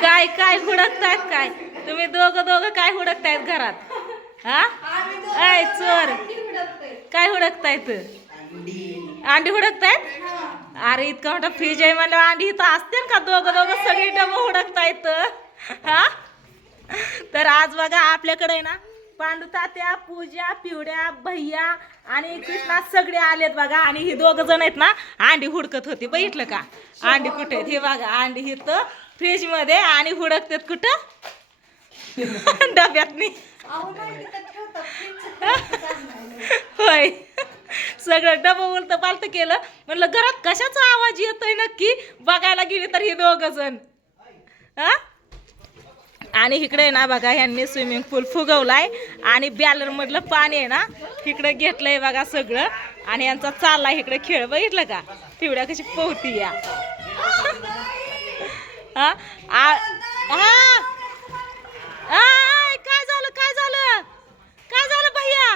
काय काय हुडकतायत काय? तुम्ही दोघं दोघं काय हुडकतायत घरात? हा? ऐ चोर. काय हुडकतायत? अंडी. हुडकतायत? अरे इतका मोठा फ्रीज आहे म्हणलं अंडी इथं असते का दोघं दोघं? सगळी डबं हुडकतायत. हा? तर आज बघा आपल्याकडे ना पांडू तात्या पूजा पिवड्या भैया आणि कृष्णा सगळे आलेत बघा. आणि ही दोघ जण आहेत ना अंडी हुडकत होती. बघितलं का? अंडी कुठे आहेत? हे बघा अंडी इथं फ्रीजमध्ये आणि हुडकतात कुठं? डब्यातनी होय. सगळं डबं उलत पालत केलं. म्हणलं घरात कशाचा आवाज येतोय नक्की? बघायला गेले तर हे दोघ जण. हा? आणि इकडे आहे ना बघा ह्यांनी स्विमिंग पूल फुगवलाय. आणि बॅलर मधलं पाणी आहे ना इकडे घेतलंय बघा सगळं. आणि यांचा चालला इकडे खेळ. बघितलं का? पिवड्या कशी पोहती या. हा आ- हा आय, काय झालं काय झालं काय झालं भैया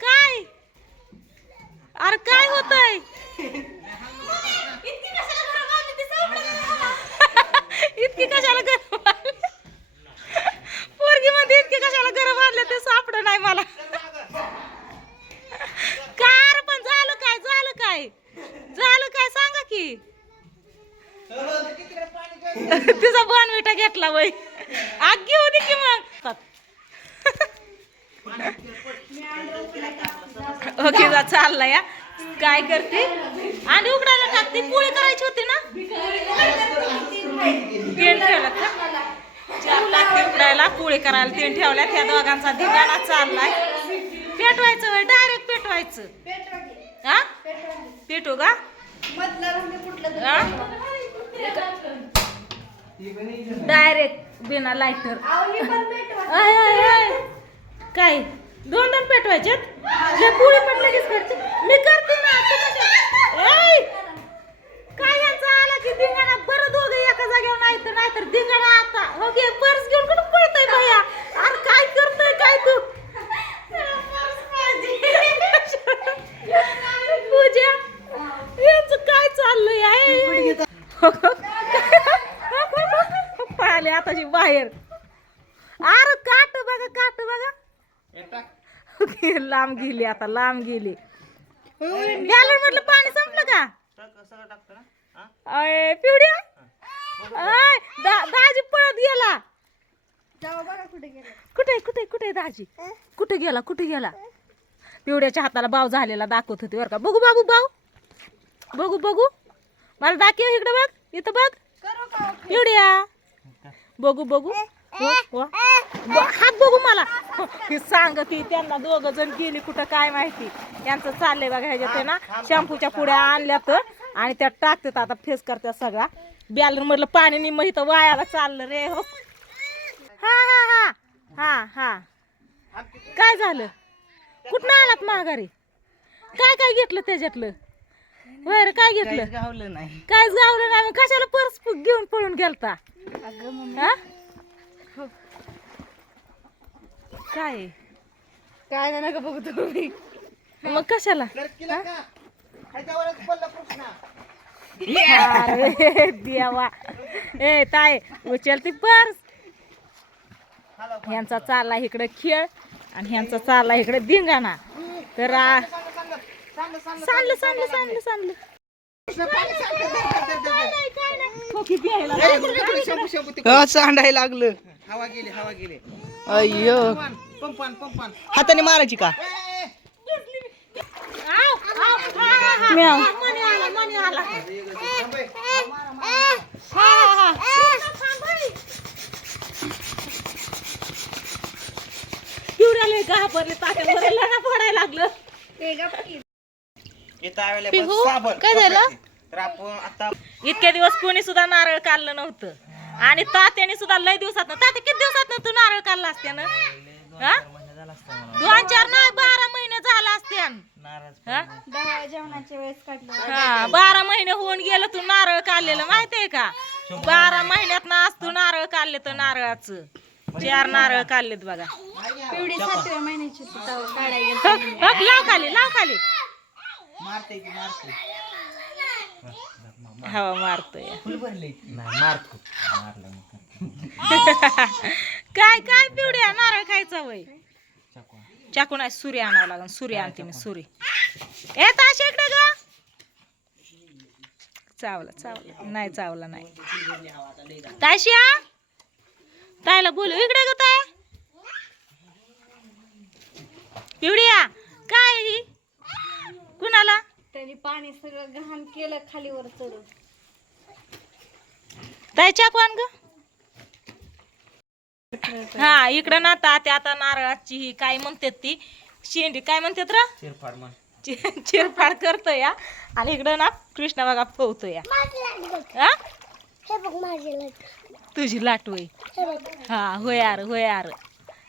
काय अरे काय होतंय इतकी कशाला गरम वाढली? पोरगी मध्ये इतकी कशाला गरम वाढले ते सापड नाही मला कार पण झालं काय झालं काय? झालं काय? सांगा की. तिचा बॉनविटा घेतला वय आग घेऊ की मग. ओके जा चालला या. काय करते? आणि उघडायला टाकते. पोळी करायची होती ना? तेल ठेवलं का? चार टाकते उघडायला पोळी करायला तेल ठेवल्या. त्या दोघांचा धिंगाणा चाललाय. पेटवायचं वय डायरेक्ट पेटवायचं. हा? पेटू का डायरेक्ट बिना लायटर आय आय आय. काय? दोन दोन पेटवायच्यात जे पोळी पण लगेच करते मी करते ना! काय यांचा आला की धिंगाणा? बरं दोघं एका जागेवर नाही तर नाही तर धिंगाणा आता. हो घे पर्स घेऊन कुठं पळतोय भैया? अरे काय करतोय काय तू? पूजा यांचं काय चाललंय? आहे पळाले आताची बाहेर. अरे काट बघा काट बघा. लांब गेली आता लांब गेली. गॅलर मधलं पाणी संपलं का? अय, पिवड्या अय, दा- दाजी पळत गेला. कुठे कुठे कुठे दाजी? कुठे गेला कुठे गेला? पिवड्याच्या हाताला बाव झालेला दाखवत होती बरं का. बघू बाबू बाऊ बघू बघू. मला दाखव इकडे बघ इथं बघ. एवढ्या बघू बघू. हो, हो. हात बघू मला. हे सांग की त्यांना दोघ जण गेली कुठं काय माहिती. यांचं चाललंय बघा ह्याच्यात आहे ना शॅम्पूच्या पुड्या आणल्यात आणि त्या टाकतात आता फेस करतात सगळा. बॅलर मधलं पाणी निम इथं वायाला चाललं रे हो. हा हा हा. हा हा. काय झालं? कुठनं आलात माघारी? काय काय घेतलं त्याच्यातलं? बर काय घेतलं? गावलं नाही. काहीच गावलं नाही. मग कशाला पर्स घेऊन पळून गेलता? हा? काय? काय नाही नका बघू तुम्ही. मग कशाला? अरे देवा. ए ताय उचलती पर्स. ह्यांचा चालला इकडे खेळ आणि ह्यांचा चालला इकडे धिंगाणा. तर आ- सांडलं. सांडायला लागलं. हवा गेली हवा गेली. अय्यो. पंपान पंपान हाताने मारायची का? ना पडायला लागलं. इथं available पिहू, साबण काय झालं? तर आपण आता इतक्या दिवस कोणी सुद्धा नारळ काढलं नव्हतं. आणि तात्याने सुद्धा लय दिवसात तात्या किती दिवसात तू नारळ काढला असत्यानं? हा? दोन चार नाही बारा महिने झाला असत्यान. हा? जेवणाच्या वेळेस काढलं. हा बारा महिने होऊन गेलं तू नारळ काढलेलं माहितीये का? बारा महिन्यात ना आज तू नारळ काढले तर नारळाचं. चार नारळ काढलेत बघा. पिवडी सातव्या महिन्याची होती तेव्हा काढायला हक, हक, लाव खाली लाव खाली. मारते की मारते हवा मारतोय. नाही मारतो. मारलं काय काय पिवड्या नारळ खायचा वय? चाकू नाही सुरी आणावं लागेल. सुरी आणते मी सुरी. ए ताशी इकडे ग. चावला चावला. नाही चावला नाही. ताशिया तायला बोलू. इकडे ग ताय पिवड्या काय ही? कुणाला? त्यांनी पाणी सगळं घाण केलं खालीवर चढून. ताय चाकू आण ग. हा इकडं ना तात्या आता नारळाची ही काय म्हणतात ती? शेंडी काय म्हणतात र? चिरफाड म्हण. चि- चिरफाड करतो या आणि इकडं ना कृष्णा बघा पोहतो या हा? तुझी लाटवय हा होय यार होय यार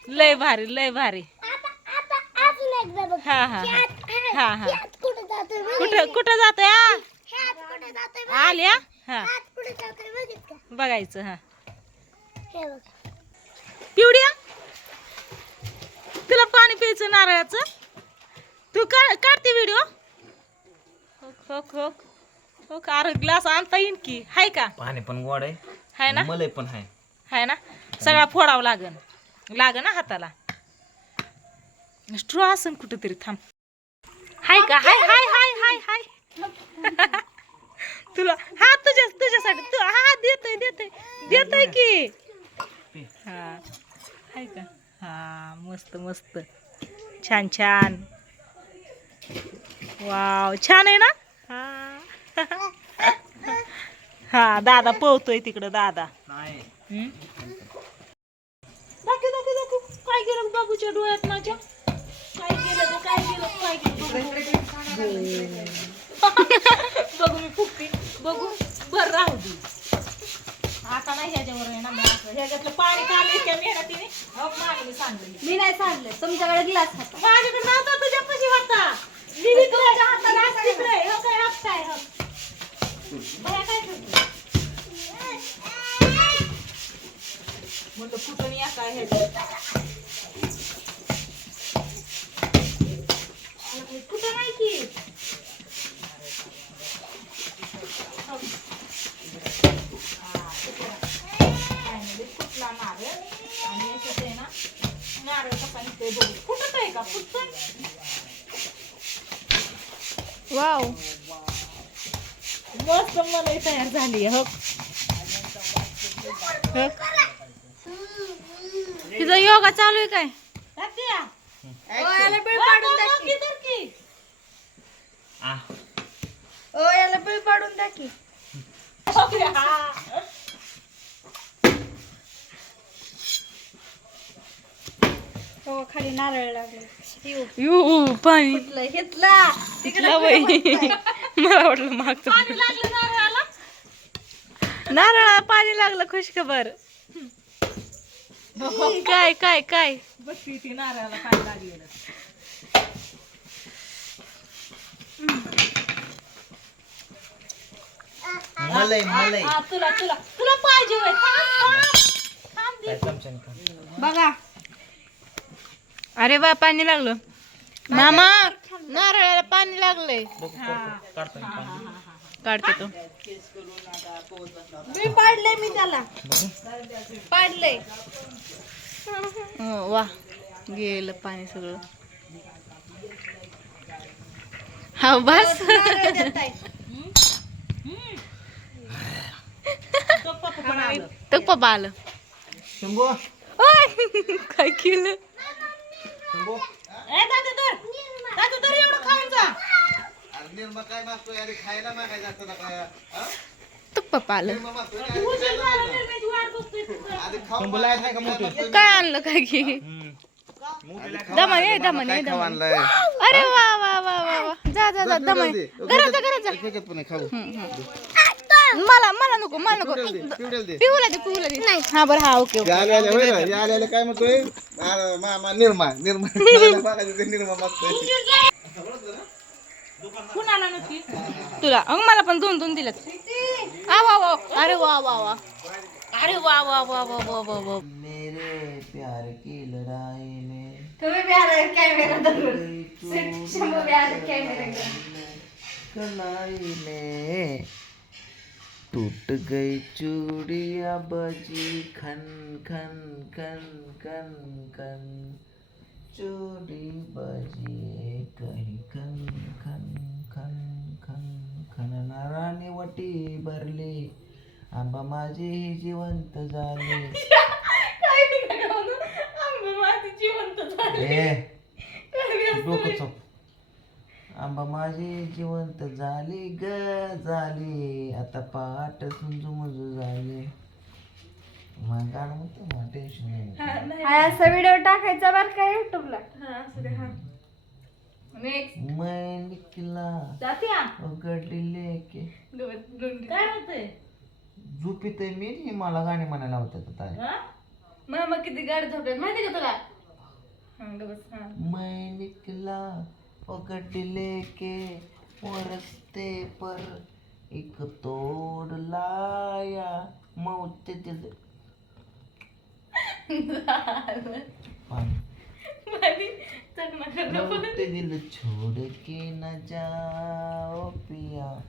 लय भारी लय भारी. हा हा हा. हा हा कुठं कुठं जातोय हा? आल्या हा? बघायचं हा. पिवड्या? तुला पाणी प्यायचं नारळाचं? तू का काढते व्हिडिओ हो हो हो अरे ग्लास आणता येईन की? हाय का? पाणी पण गोड आहे. हाय ना? मलई पण आहे. हाय ना? सगळा फोडावं लागन. लागन ना हाताला. स्ट्रॉ असन कुठेतरी थांब. हाय का? हाय हाय हाय हाय हाय. तुला हा तुझ्या तुझ्यासाठी तू हा देतोय देतोय. देतोय की. हा. हाय का? हा मस्त मस्त. छान छान. वाव छान आहे ना? हा. हा दादा पळतोय तिकडं दादा. नाही. हम्म? दाखव दाखव दाखव. काय केलं बाबूच्या डोळ्यात माझ्या? काय केलं काय केलं? काय केलं? बघू. मी फुकते बघू. बर राहू दे. आता नाही ह्याच्यावर आहे ना असं. ह्याच्यातलं पाणी काढले त्या मेहनतीने? अहो, मागे मी सांगले मी नाही सांगलं. तुमच्याकडे ग्लास होता. माझ्याकडे नव्हता तुझ्या कशी होता. मी तुझ्या हाताला तिकडे हो काय? हात काय? हो. बाया काय करते? म्हणलं कुठं नाही आता ह्याच्यात कुठं नाही की Finally फुटला नारळ आणि याच्यात आहे ना नारळ कसा निघतोय बघू फुटत आहे का फुटतोय वाव मस्त मलाई तयार झाली हो. तिचा योगा चालू आहे काय? ओ याला बिळ पाडून टाकी. हा. हो खाली नारळ लागले. यू पाणी. फुटलं घेतला तिकडे मला वाटलं मागचं पाणी लागलं नारळाला नारळा पाणी लागलं खुशखबर काय काय काय बघ ती ती नारळाला पाणी लागलेलं मलई मलई हा, तुला तुला तुला पाहिजे होय. थांब, थांब. थांब दे. काय चमच्याने खा. बघा अरे बा पाणी लागलं मामा नारळाला पाणी लागलंय बघू करतो काढतो मी पाणी. काढते तो. मी पाडलंय मी त्याला. पाडलंय. वा. गेलं पाणी सगळं. हा बस. तर पप्पा आलं. काय केलं शंभू ए, दादा धर. दादा धर, एवढं खाऊन जा. निर्मा काय मागतोय? अरे खायला मागायचं असतं ना काय? हा? तर पप्पा आलं निर्मा मागतोय तू उशीर झाला, निर्म्याची वाट बघतोय तुझं. आधी खाऊ मागायचं नाही का मोठे? काय आणलं काय की? दमन ये दमन ये खाऊ दमन. आणलंय? अरे वा वा वा वा वा. जा जा जा दमन. घरात जा घरात जा. फेकत पण नाही, खाऊ. मला मला नको मला नको. दे, दे. पिऊला दे पिऊला दे. हा बरं हा ओके या होय या काय म्हणतोय? निर्मा निर्मा. खायला मागायचं ते निर्मा मागतोय. कुणाला नक्की तुला. अग मला पण दोन दोन दिलेत. आ वा वा. अरे वा वा वा. अरे वा वा वा वा वा वा वा. मेरे प्यार की लड़ाई में तुम्ही बी आला कॅमेरा धरून. शंभू बी आला कॅमेरा कलाई में टूट गई चूड़िया बजी खन खन खन खन खन. चूड़ी बजी कही खन खन खन खन नाराने वटी भरली. आंबा माझे जिवंत झाले. काय? आंबा माझी जिवंत झाली. ए काय डोकं चोप. आंबा माझे जिवंत झाले ग झाले. आता पाट सुंजू मुजू झाले. मग गाणं म्हणतो ना टेन्शन नाही. हा, नाही. हा असा व्हिडिओ टाकायचा बरं का युट्यूबला हा, असू दे, हा. Next. मैं निकला जात्या? उघडली लेके काय होतंय झोपीत मी मला गाणी म्हणायला होतात आता हा? मामा किती गाडी झोपल्यात माहिती का तुला? हा हा. मैं निकला पकड़ लेके वो रस्ते पर एक तोड़ लाया मौत दिल पानी छोड़ के न जाओ पिया